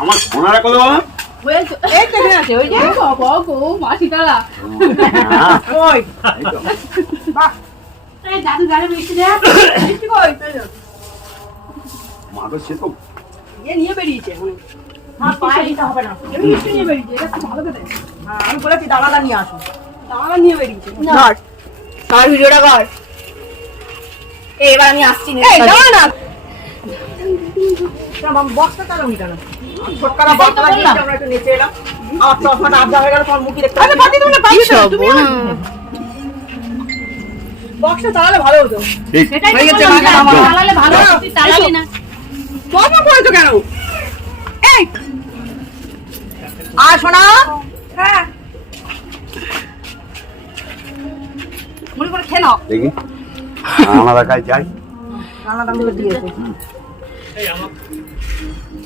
আমার সোনারা কত বাবা? এই তো এখানে আছে, ওই যে। বাবা গো মাসিটালা ওই, এই তো। বাহ, এই দাদু গাড়ি মিষ্টি দে মিষ্টি কই মা তো সে তো এ নিয়ে বেরিয়েছে এখন। আমার পায়ে দিতে হবে না। এই মিষ্টি নিয়ে বেরিয়েছে এটা তো ভালো খেতে হ্যাঁ, আমি বলেছি দানাটা নিয়ে আসো। দাঁড়া নিয়ে বেরিয়েছে ধর, ধর ভিডিওটা কর। এবার আমি আসছি না এই দাঁড়া না। বক্সটা চালো নি কেন? ছোটকারা বক্সটা দিয়ে আমরা একটু নেচে এলাম। আমার চশমাটা আবদা হয়ে গেল, তোমার মুখে দেখতে পাচ্ছি। পাতি তুমি না পাতি তুমি। বক্সটা চালালে ভালো হতো। ঠিক সেটাই হয়ে তো গেছে, বললাম, মাখা আমার। চালালে ভালো হতো, তুই চালালি না বকবক করেছো কেন? এই আর শোনা, হ্যাঁ মুড়ি করে খেয়ে নাও। দেখি আমার কাছে যাই রান্না দাম দিয়েছে।